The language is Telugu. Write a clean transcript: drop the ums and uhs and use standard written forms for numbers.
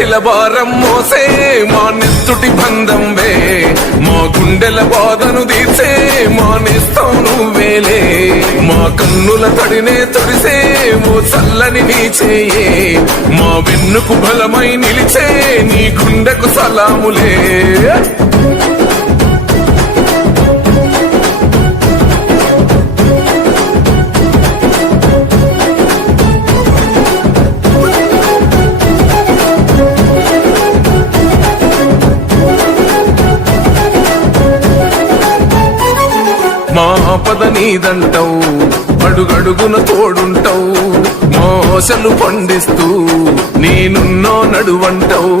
శిలభారం మోసే మా నెత్తుటి బంధంవే, మా గుండెల బాధను తీర్చే మా నేస్తం నువ్వేలే. మా కన్నుల తడినే తొడిసే ఓ చల్లని నీ చేయే, మా వెన్నుకు బలమై నిలిచే నీ గుండెకు సలాములే. మా ఆపద నీదంటావు, అడుగడుగున తోడుంటావు, మోసలు పండిస్తూ నేనున్నో నడువంటావు.